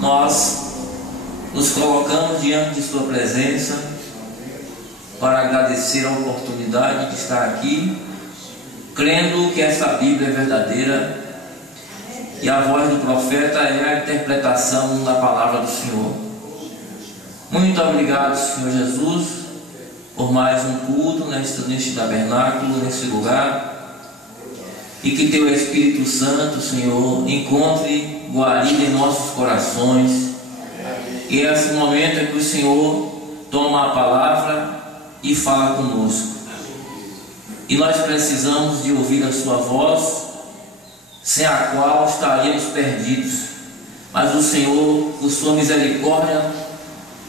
nós nos colocamos diante de Sua presença para agradecer a oportunidade de estar aqui, crendo que essa Bíblia é verdadeira e a voz do profeta é a interpretação da palavra do Senhor. Muito obrigado, Senhor Jesus, por mais um culto neste tabernáculo, nesse lugar, e que Teu Espírito Santo, Senhor, encontre guarida em nossos corações. E é esse momento em que o Senhor toma a palavra e fala conosco. E nós precisamos de ouvir a Sua voz, sem a qual estaríamos perdidos. Mas o Senhor, por Sua misericórdia,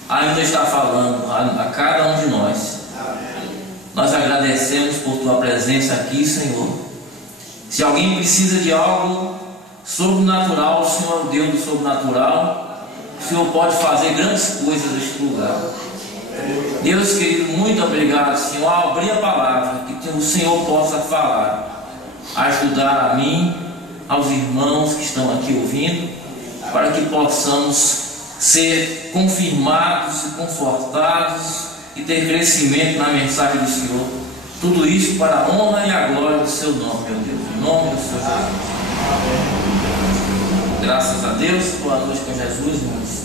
ainda está falando a cada um de nós. Nós agradecemos por Tua presença aqui, Senhor. Se alguém precisa de algo sobrenatural, o Senhor é o Deus do sobrenatural. O Senhor pode fazer grandes coisas neste lugar. Deus querido, muito obrigado, Senhor, ao abrir a palavra, que o Senhor possa falar, ajudar a mim, aos irmãos que estão aqui ouvindo, para que possamos ser confirmados e confortados e ter crescimento na mensagem do Senhor. Tudo isso para a honra e a glória do Seu nome, meu Deus, em nome do Senhor Jesus. Graças a Deus. Boa noite com Jesus, irmãos.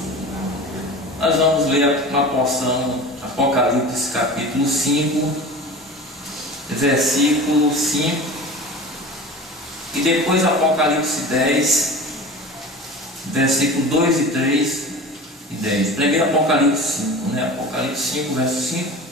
Nós vamos ler uma porção, Apocalipse capítulo 5, versículo 5, e depois Apocalipse 10, versículo 2 e 3 e 10. Primeiro Apocalipse 5, né? Apocalipse 5, verso 5.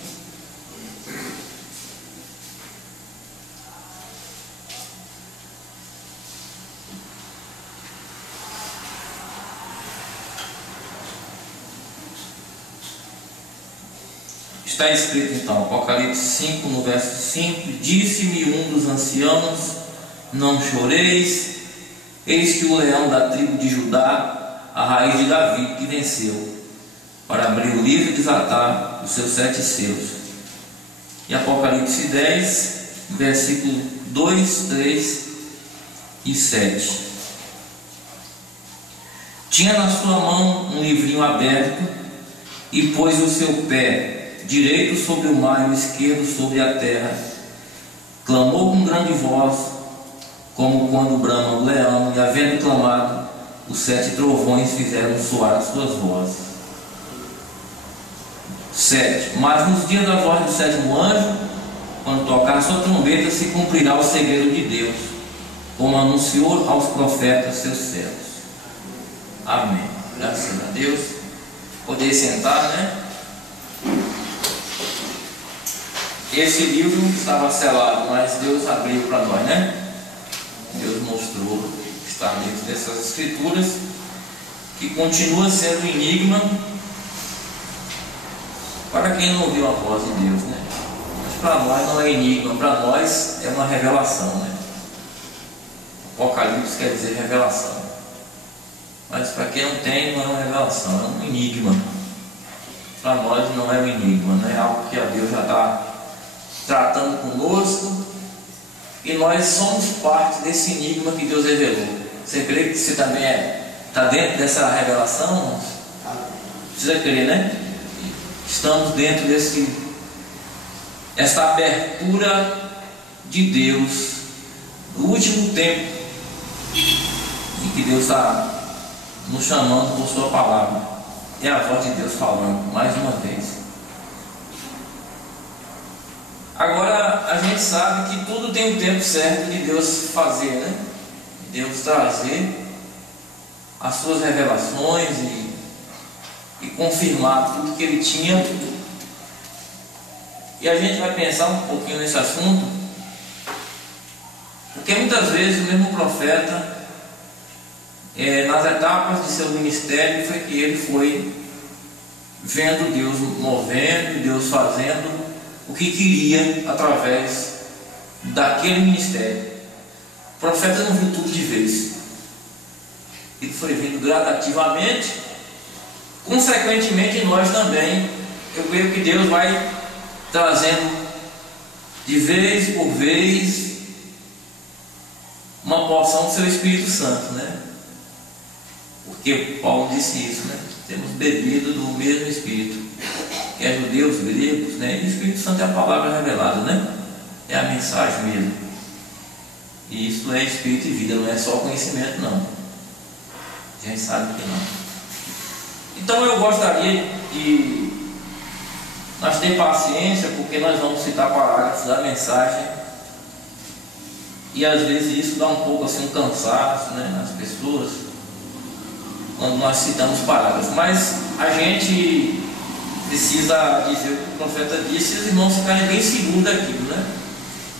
Está escrito então, Apocalipse 5, no verso 5: Disse-me um dos anciãos: Não choreis, eis que o leão da tribo de Judá, a raiz de Davi, que venceu, para abrir o livro e desatar os seus 7 selos. E Apocalipse 10, versículo 2, 3 e 7. Tinha na sua mão um livrinho aberto, e pôs o seu pé direito sobre o mar e o esquerdo sobre a terra. Clamou com grande voz, como quando brama o leão, e havendo clamado, os 7 trovões fizeram soar as suas vozes. 7. Mas nos dias da voz do 7º anjo, quando tocar a sua trombeta, se cumprirá o segredo de Deus, como anunciou aos profetas seus servos. Amém. Graças a Deus. Poder sentar, né? Esse livro estava selado, mas Deus abriu para nós, né? Deus mostrou que está dentro dessas escrituras, que continua sendo um enigma para quem não ouviu a voz de Deus, né? Mas para nós não é enigma, para nós é uma revelação, né? Apocalipse quer dizer revelação, mas para quem não tem, não é uma revelação, é um enigma. Para nós não é um enigma, não é algo que a Deus já está tratando conosco, e nós somos parte desse enigma que Deus revelou. Você crê que você também está dentro dessa revelação? Precisa crer, né? Estamos dentro dessa abertura de Deus, no último tempo em que Deus está nos chamando por Sua palavra. É a voz de Deus falando mais uma vez. Agora, a gente sabe que tudo tem um tempo certo de Deus fazer, né? De Deus trazer as suas revelações e confirmar tudo que Ele tinha. E a gente vai pensar um pouquinho nesse assunto, porque muitas vezes o mesmo profeta, nas etapas de seu ministério, foi que ele foi vendo Deus movendo, Deus fazendo o que queria através daquele ministério. O profeta não viu tudo de vez, ele foi vindo gradativamente. Consequentemente, nós também, eu creio que Deus vai trazendo de vez por vez uma porção do seu Espírito Santo, né? Porque Paulo disse isso, né? Temos bebido do mesmo Espírito, que é judeus, gregos, né? E o Espírito Santo é a palavra revelada, né? É a mensagem mesmo. E isso é Espírito e vida, não é só conhecimento, não. A gente sabe que não. Então eu gostaria de nós ter paciência, porque nós vamos citar parágrafos da mensagem e às vezes isso dá um pouco assim um cansaço, né, nas pessoas quando nós citamos parágrafos, mas a gente precisa dizer o que o profeta disse e os irmãos ficarem bem seguros daquilo, né?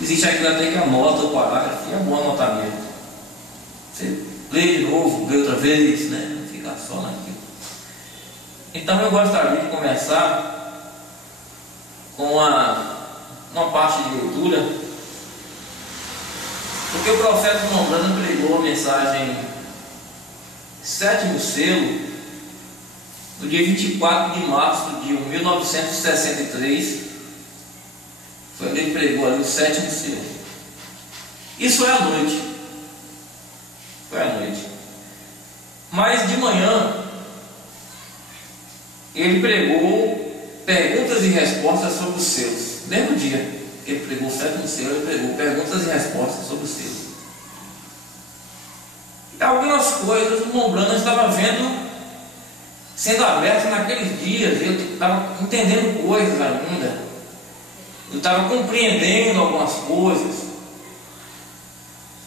Existe aquilo até que anota o parágrafo e é bom anotar mesmo. Você lê de novo, lê outra vez, né? Não ficar só naquilo. Então eu gostaria de começar com uma parte de leitura, porque o profeta João Branham pregou a mensagem Sétimo Selo no dia 24 de março de 1963. Foi onde ele pregou ali o sétimo selo. Isso foi à noite. Foi à noite. Mas de manhã ele pregou perguntas e respostas sobre os selos. Lembra o dia que ele pregou o sétimo selo? Ele pregou perguntas e respostas sobre os selos. E algumas coisas o irmão Branham estava vendo sendo abertas naqueles dias. Ele estava entendendo coisas ainda. Eu estava compreendendo algumas coisas,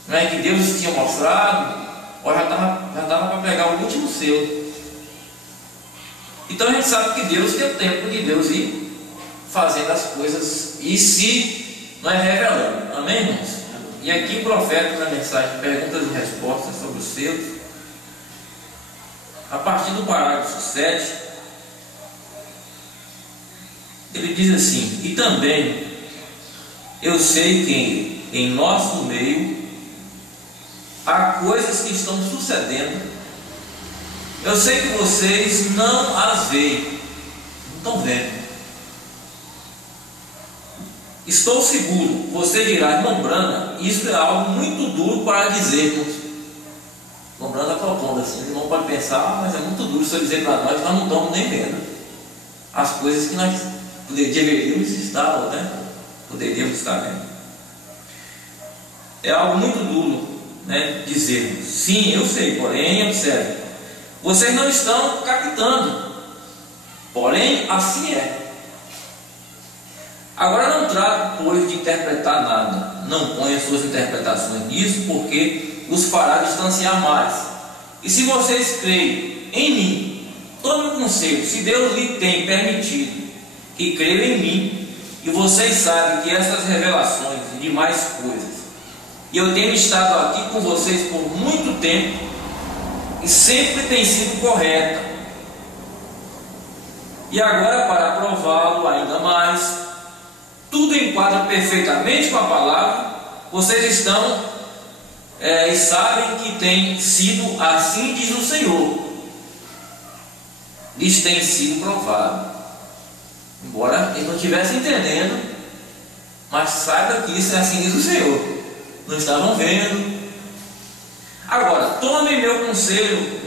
né, que Deus tinha mostrado. Já estava para pegar o último selo. Então a gente sabe que Deus tem o tempo de Deus ir fazendo as coisas e se não é revelando. Amém, irmãos? E aqui o profeta na mensagem perguntas e respostas sobre os selos, a partir do parágrafo 7, ele diz assim: e também eu sei que em nosso meio há coisas que estão sucedendo. Eu sei que vocês não as veem, não estão vendo. Estou seguro, você dirá, irmão Branham, isso é algo muito duro para dizermos. Irmão Branham está propondo assim, o irmão pode pensar, mas é muito duro se eu dizer para nós não estamos nem vendo as coisas que nós deveríamos estar, né? Poderíamos estar vendo. É algo muito duro, né, dizermos. Sim, eu sei, porém, observe, vocês não estão captando, porém, assim é. Agora não trato, pois, de interpretar nada. Não ponha suas interpretações nisso, porque os fará distanciar mais. E se vocês creem em mim, tome o conselho. Se Deus lhe tem permitido que creiam em mim, e vocês sabem que essas revelações e demais coisas, e eu tenho estado aqui com vocês por muito tempo, e sempre tem sido correta. E agora, para prová-lo ainda mais, tudo enquadra perfeitamente com a palavra. Vocês estão e sabem que tem sido assim, diz o Senhor. Lhes tem sido provado. Embora eles não estivessem entendendo, mas saiba que isso é assim, diz o Senhor. Não estavam vendo. Agora, tome meu conselho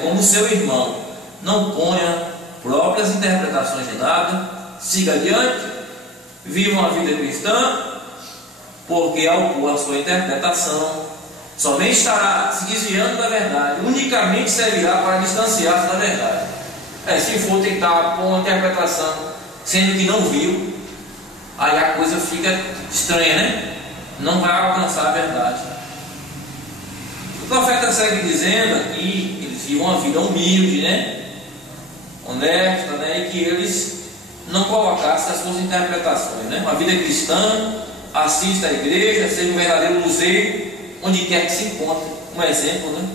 como seu irmão. Não ponha próprias interpretações de nada. Siga adiante. Viva uma vida cristã, porque ao pôr a sua interpretação, somente estará se desviando da verdade, unicamente servirá para distanciar-se da verdade. Se for tentar pôr uma interpretação, sendo que não viu, aí a coisa fica estranha, né? Não vai alcançar a verdade. O profeta segue dizendo aqui, eles vivam uma vida humilde, né? Honesta, né? E que eles não colocasse as suas interpretações, né? Uma vida cristã, assista à igreja, seja um verdadeiro luzeiro, onde quer que se encontre, um exemplo, né?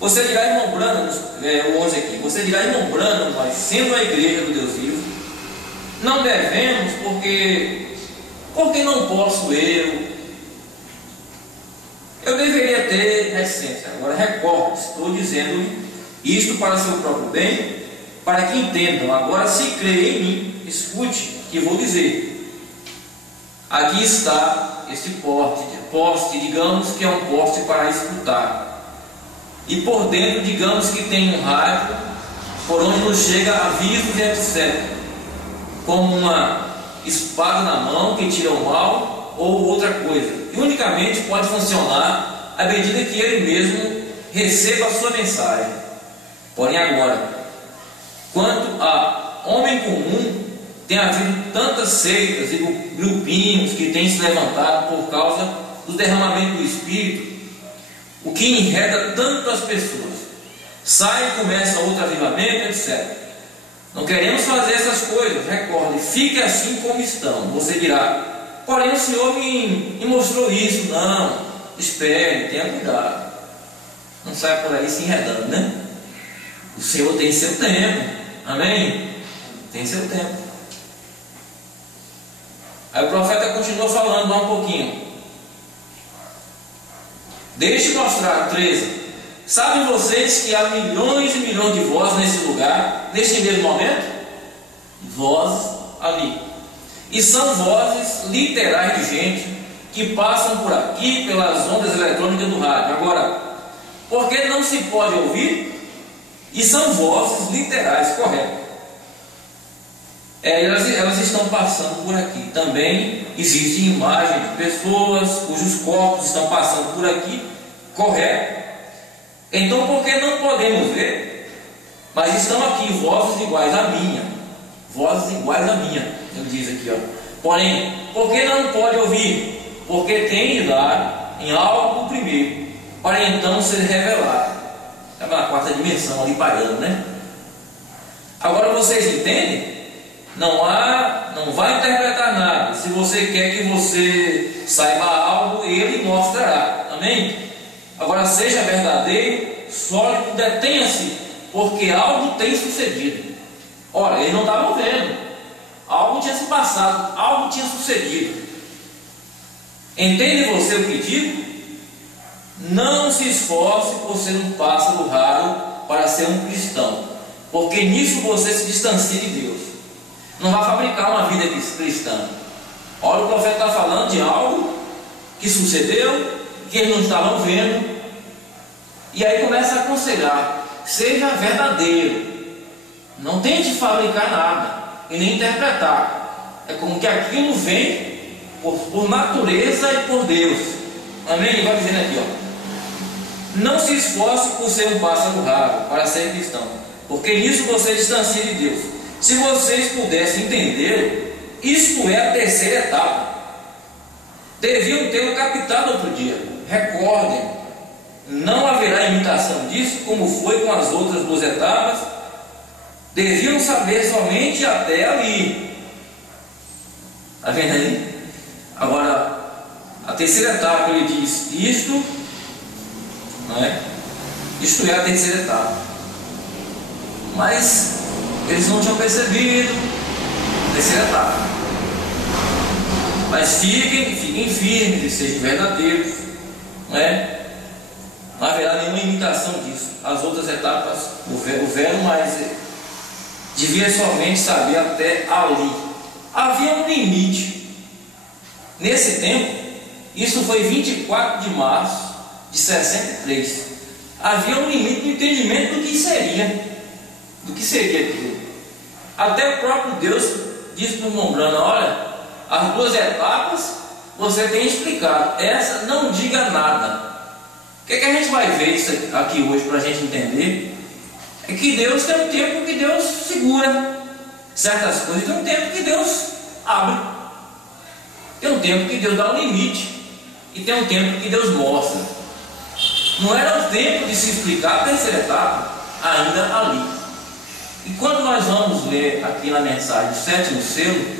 Você dirá, irmão Branham, o 11 aqui, você dirá, irmão Branham, mas sendo a igreja do Deus vivo, não devemos, porque não posso eu deveria ter recência. Agora recorde, estou dizendo isto para seu próprio bem, para que entendam. Agora, se creem em mim, escute o que vou dizer. Aqui está este poste, digamos que é um poste para escutar. E por dentro, digamos que tem um rádio por onde nos chega avisos e etc. Como uma espada na mão que tira o mal ou outra coisa. E unicamente pode funcionar à medida que ele mesmo receba a sua mensagem. Porém agora, quanto a homem comum, tem havido tantas seitas e grupinhos que têm se levantado por causa do derramamento do Espírito, o que enreda tanto as pessoas. Sai e começa outro avivamento, etc. Não queremos fazer essas coisas. Recorde, fique assim como estão. Você dirá, porém o Senhor me mostrou isso. Não, espere, tenha cuidado. Não saia por aí se enredando, né? O Senhor tem seu tempo. Amém? Tem seu tempo. Aí o profeta continua falando lá um pouquinho. Deixe mostrar, 13. Sabem vocês que há milhões e milhões de vozes nesse lugar, neste mesmo momento? Vozes ali. E são vozes literais de gente que passam por aqui pelas ondas eletrônicas do rádio. Agora, por que não se pode ouvir? E são vozes literais, correto. Elas estão passando por aqui. Também existe imagem de pessoas cujos corpos estão passando por aqui, correto. Então por que não podemos ver? Mas estão aqui vozes iguais à minha. Vozes iguais à minha. Ele diz aqui, ó. Porém, por que não pode ouvir? Porque tem de dar em algo o primeiro, para então ser revelado. É uma quarta dimensão ali parando, né? Agora vocês entendem? Não vai interpretar nada. Se você quer que você saiba algo, ele mostrará. Amém? Agora seja verdadeiro, sólido, detenha-se, porque algo tem sucedido. Ora, eles não estavam vendo. Algo tinha se passado, algo tinha sucedido. Entende você o que digo? Não se esforce por ser um pássaro raro para ser um cristão, porque nisso você se distancia de Deus. Não vai fabricar uma vida cristã. Olha, o profeta está falando de algo que sucedeu, que eles não estavam vendo, e aí começa a aconselhar: seja verdadeiro, não tente fabricar nada e nem interpretar. É como que aquilo vem por natureza e por Deus. Amém? Ele vai dizendo aqui, ó: não se esforce por ser um pássaro raro para ser cristão, porque nisso você distancia de Deus. Se vocês pudessem entender, isto é a terceira etapa. Deviam ter captado outro dia. Recordem, não haverá imitação disso, como foi com as outras duas etapas. Deviam saber somente até ali. Está vendo aí? Agora, a terceira etapa, ele diz isto, não é? Isto é a terceira etapa. Mas eles não tinham percebido a terceira etapa. Mas fiquem firmes e sejam verdadeiros, não é? Não haverá nenhuma imitação disso. As outras etapas houveram, mas devia somente saber até ali. Havia um limite. Nesse tempo, isso foi 24 de março de 63. Havia um limite no entendimento do que seria aquilo. Até o próprio Deus disse para o Mombrana: olha, as duas etapas você tem explicado, essa não diga nada. O que a gente vai ver isso aqui hoje para a gente entender? É que Deus tem um tempo que Deus segura certas coisas, tem um tempo que Deus abre, tem um tempo que Deus dá um limite, e tem um tempo que Deus mostra. Não era o tempo de se explicar a terceira etapa ainda ali. E quando nós vamos ler aqui na mensagem do sétimo selo,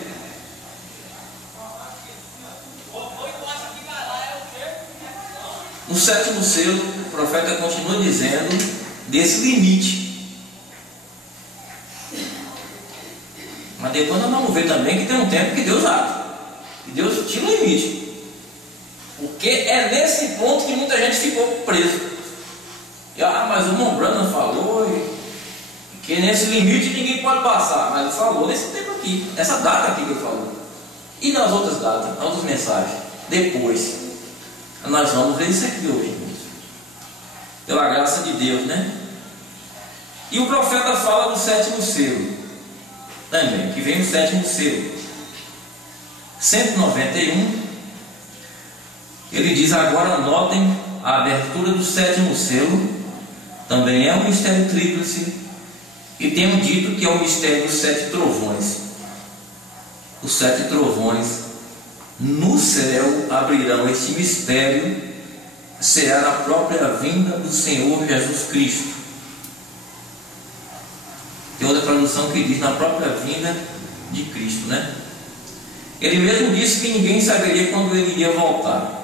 no sétimo selo, o profeta continua dizendo desse limite. Mas depois nós vamos ver também que tem um tempo que Deus abre, que Deus tira o limite. Porque é nesse ponto que muita gente ficou preso. Mas o Mombrana falou que nesse limite ninguém pode passar. Mas ele falou nesse tempo aqui, nessa data aqui que ele falou. E nas outras datas, nas outras mensagens, depois. Nós vamos ver isso aqui hoje. pela graça de Deus, né? E o profeta fala do sétimo selo também, que vem o sétimo selo. 191, ele diz: agora notem a abertura do sétimo selo, também é um mistério tríplice, e tenho dito que é o mistério dos 7 trovões. Os 7 trovões no céu abrirão. Este mistério será na própria vinda do Senhor Jesus Cristo. Tem outra tradução que diz na própria vinda de Cristo, né? Ele mesmo disse que ninguém saberia quando ele iria voltar.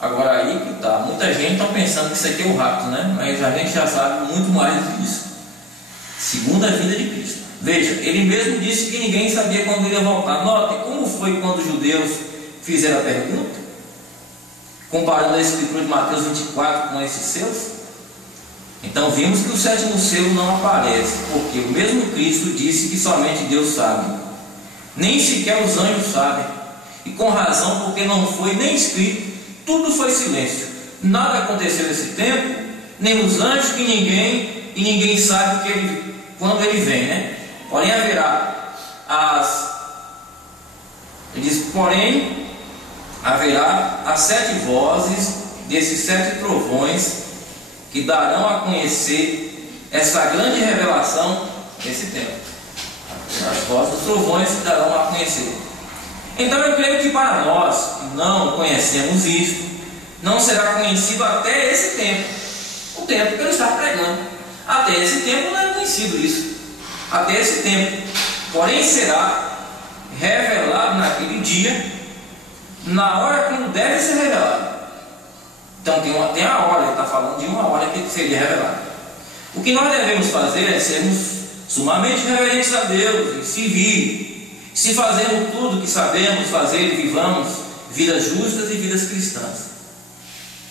Agora aí que está, muita gente está pensando que isso aqui é o rapto, né? Mas a gente já sabe muito mais disso. Segunda vinda de Cristo. Veja, ele mesmo disse que ninguém sabia quando iria voltar. Note como foi quando os judeus fizeram a pergunta, comparando a escritura de Mateus 24 com esses seus. Então vimos que o sétimo selo não aparece, porque o mesmo Cristo disse que somente Deus sabe, nem sequer os anjos sabem, e com razão, porque não foi nem escrito, tudo foi silêncio, nada aconteceu nesse tempo, nem os anjos, que ninguém sabe quando ele vem, né? Porém haverá haverá as 7 vozes desses 7 trovões que darão a conhecer essa grande revelação nesse tempo. As vozes dos trovões que darão a conhecer. Então eu creio que para nós que não conhecemos isto, não será conhecido até esse tempo, o tempo que ele está pregando. Até esse tempo não é conhecido isso. Até esse tempo. Porém será revelado naquele dia, na hora quando deve ser revelado. Então tem a hora, ele está falando de uma hora que seria revelado. O que nós devemos fazer é sermos sumamente reverentes a Deus, e servir, se fazermos tudo que sabemos fazer e vivamos vidas justas e vidas cristãs.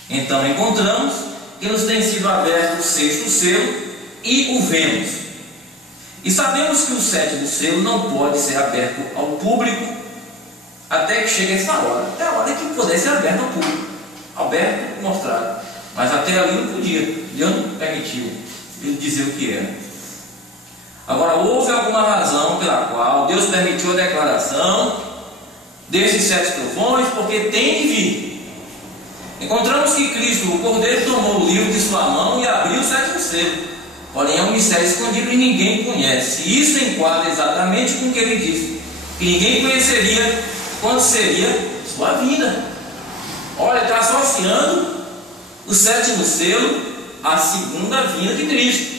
Então encontramos que nos tem sido aberto o 6º selo e o vemos. E sabemos que o 7º selo não pode ser aberto ao público até que chegue essa hora. Até a hora que pudesse ser aberto ao público, aberto e mostrado. Mas até ali não podia, Deus não permitiu ele dizer o que era. Agora, houve alguma razão pela qual Deus permitiu a declaração desses 7 trovões, porque tem de vir. Encontramos que Cristo, o Cordeiro, tomou o livro de sua mão e abriu o 7º selo. Porém é um mistério escondido e ninguém conhece. E isso enquadra exatamente com o que ele disse, que ninguém conheceria quando seria sua vinda. Olha, está associando o 7º selo à segunda vinda de Cristo.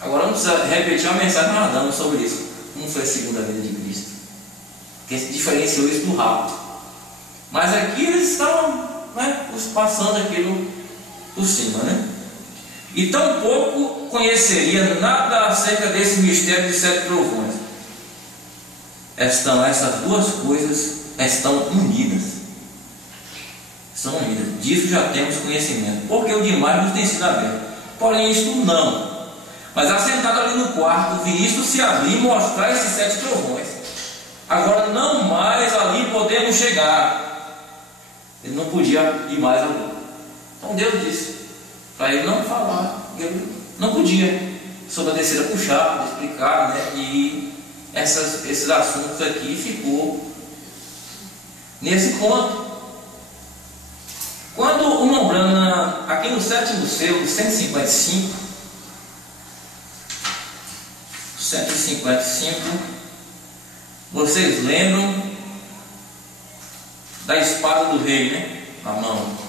Agora não precisa repetir a mensagem que nós damos sobre isso. Como foi a segunda vinda de Cristo? Porque se diferenciou isso do rapto. Mas aqui eles estão, né, passando aquilo por cima, né? E tampouco conheceria nada acerca desse mistério de 7 trovões. Essas duas coisas estão unidas. Estão unidas. Disso já temos conhecimento, porque o demais nos tem sido aberto. Porém isto não. Mas assentado ali no quarto, vi isto se abrir e mostrar esses 7 trovões. Agora não mais ali podemos chegar. Ele não podia ir mais ali. Então Deus disse para ele não falar. Ele não podia, sobre a terceira puxada, explicar, né? E esses assuntos aqui ficou nesse ponto. Quando o Mombrana, aqui no 7º selo, 155, vocês lembram da espada do rei, né? Na mão.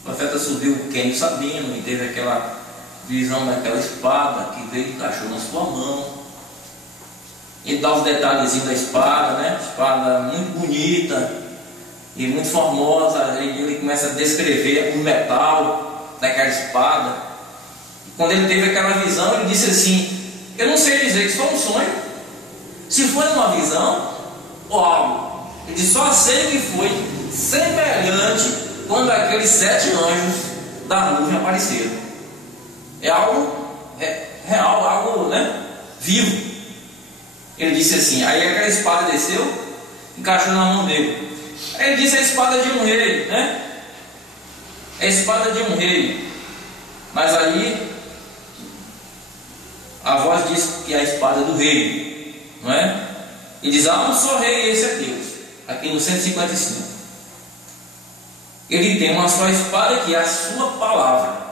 O profeta subiu o Quênio Sabino e teve aquela visão daquela espada que veio e encaixou na sua mão. Ele dá os detalhezinhos da espada, né? Espada muito bonita e muito formosa. Ele começa a descrever o metal daquela espada. E quando ele teve aquela visão, ele disse assim: eu não sei dizer que isso foi um sonho, se foi uma visão ou algo. Ele disse: só sei que foi semelhante quando aqueles 7 anjos da nuvem apareceram. É algo real, algo, né, vivo. Ele disse assim, aí aquela espada desceu, encaixou na mão dele. Aí ele disse: a espada de um rei, né? é a espada de um rei. Mas aí a voz diz que é a espada do rei, não é? E diz: há um só rei, esse é Deus. Aqui no 155. Ele tem uma só espada, que é a sua palavra.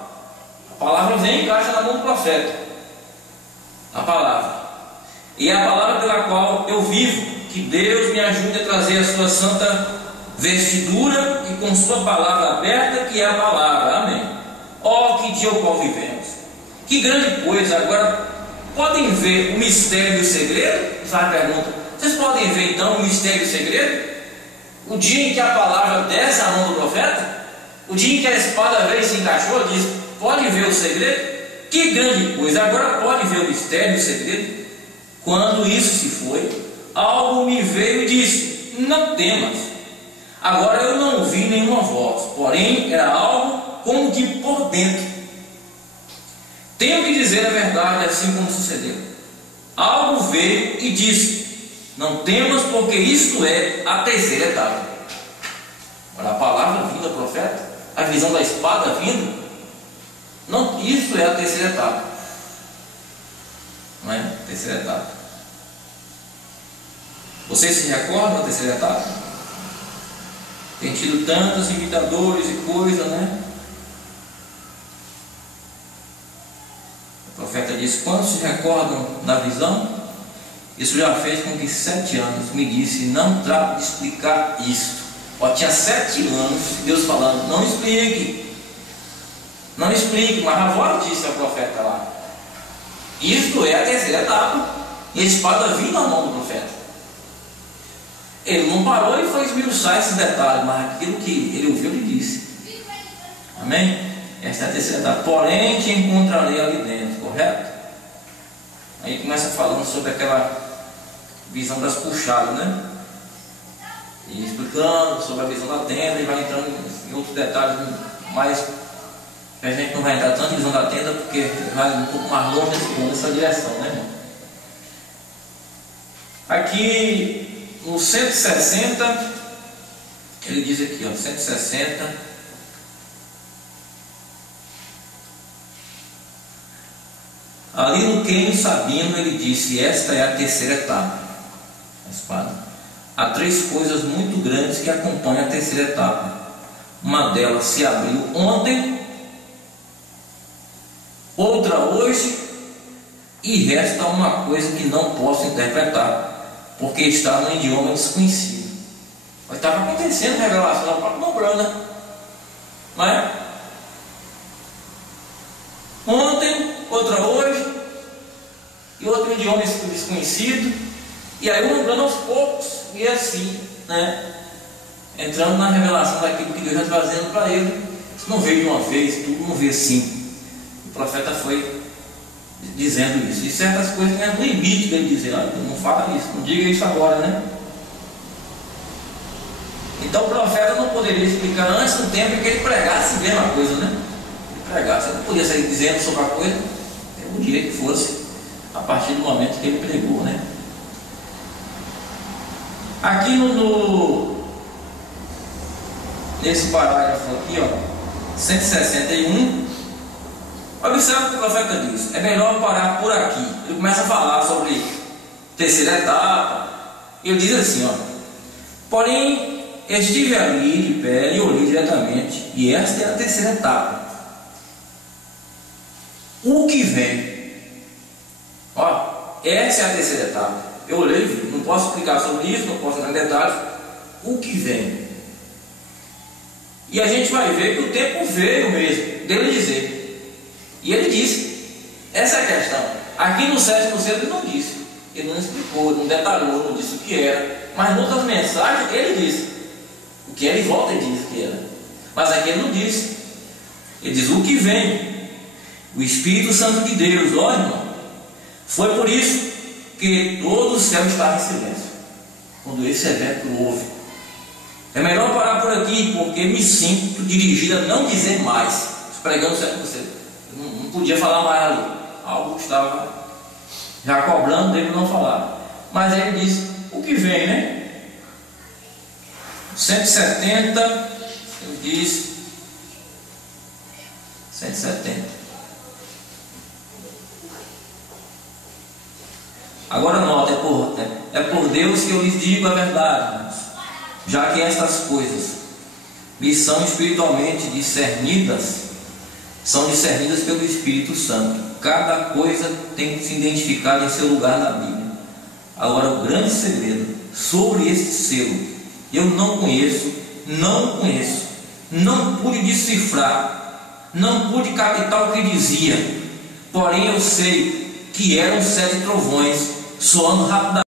A palavra vem e encaixa na mão do profeta. A palavra. E é a palavra pela qual eu vivo. Que Deus me ajude a trazer a sua santa vestidura e com sua palavra aberta, que é a palavra. Amém. Ó, que dia o qual vivemos. Que grande coisa. Agora, podem ver o mistério e o segredo? Essa é a pergunta. Vocês podem ver então o mistério e o segredo? O dia em que a palavra desce à mão do profeta, o dia em que a espada veio e se encaixou, diz: pode ver o segredo? Que grande coisa. Agora pode ver o mistério e o segredo? Quando isso se foi, algo me veio e disse: não temas. Agora eu não ouvi nenhuma voz, porém era algo como que por dentro. Tenho que dizer a verdade, assim como sucedeu. Algo veio e disse: não temas, porque isto é a terceira etapa. Olha, a palavra vinda do profeta, a visão da espada vindo, não, isso é a terceira etapa. Não é? Terceira etapa. Vocês se recordam da terceira etapa? Tem tido tantos imitadores e coisas, né? O profeta diz: quantos se recordam da visão? Isso já fez com que 7 anos me disse: não trate de explicar isso. Ó, tinha 7 anos Deus falando: não explique, não explique. Mas a voz disse ao profeta lá: isto é a terceira etapa. E a espada vinha na mão do profeta. Ele não parou e foi esmiuçar esses detalhes, mas aquilo que ele ouviu, ele disse. Amém? Esta é a terceira etapa. Porém te encontrarei ali dentro, correto? Aí começa falando sobre aquela visão das puxadas, né? E explicando sobre a visão da tenda, e vai entrando em outros detalhes mais, que a gente não vai entrar tanto em visão da tenda, porque vai um pouco mais longe nessa direção, né, irmão? Aqui no 160, ele diz aqui, ó, 160, ali no Quem Sabino, ele disse: esta é a terceira etapa. A espada. Há 3 coisas muito grandes que acompanham a terceira etapa. Uma delas se abriu ontem, outra hoje, e resta uma coisa que não posso interpretar, porque está no idioma desconhecido. Mas estava acontecendo a revelação da própria Nombrana, não é? Ontem, outra hoje, e outro idioma desconhecido. E aí vamos aos poucos, e assim, né? Entrando na revelação daquilo que Deus está trazendo para ele. Isso não veio de uma vez, tudo não veio assim. O profeta foi dizendo isso. E certas coisas tem um limite dele dizer: olha, não fala isso, não diga isso agora, né? Então o profeta não poderia explicar antes do tempo em que ele pregasse a mesma coisa, né? Ele pregasse, ele não podia sair dizendo sobre a coisa o dia que fosse, a partir do momento que ele pregou, né? Aqui nesse parágrafo aqui, ó, 161, observe o que o profeta diz: é melhor parar por aqui. Ele começa a falar sobre terceira etapa. Ele diz assim, ó: porém estive ali de pé e olhei diretamente, e esta é a terceira etapa. O que vem, ó, essa é a terceira etapa. Eu olhei, não posso explicar sobre isso, não posso entrar em detalhes. O que vem? E a gente vai ver que o tempo veio mesmo, dele dizer. E ele disse. Essa é a questão. Aqui no 7% ele não disse. Ele não explicou, não detalhou, não disse o que era. Mas em outras mensagens ele disse. O que ele volta e diz que era. Mas aqui ele não disse. Ele diz: o que vem? O Espírito Santo de Deus, ó irmão. Foi por isso que todo o céu estava em silêncio quando esse evento houve. É melhor parar por aqui, porque me sinto dirigido a não dizer mais. Pregando certo com você, não podia falar mais ali. Algo estava já cobrando dele não falar. Mas aí ele diz: o que vem, né? 170, ele diz: 170. Agora nota, é por Deus que eu lhes digo a verdade, irmãos, já que estas coisas me são espiritualmente discernidas, são discernidas pelo Espírito Santo. Cada coisa tem que se identificar em seu lugar na Bíblia. Agora, o grande segredo sobre esse selo, eu não conheço, não pude decifrar, não pude captar o que dizia, porém eu sei que eram 7 trovões soando rapidamente.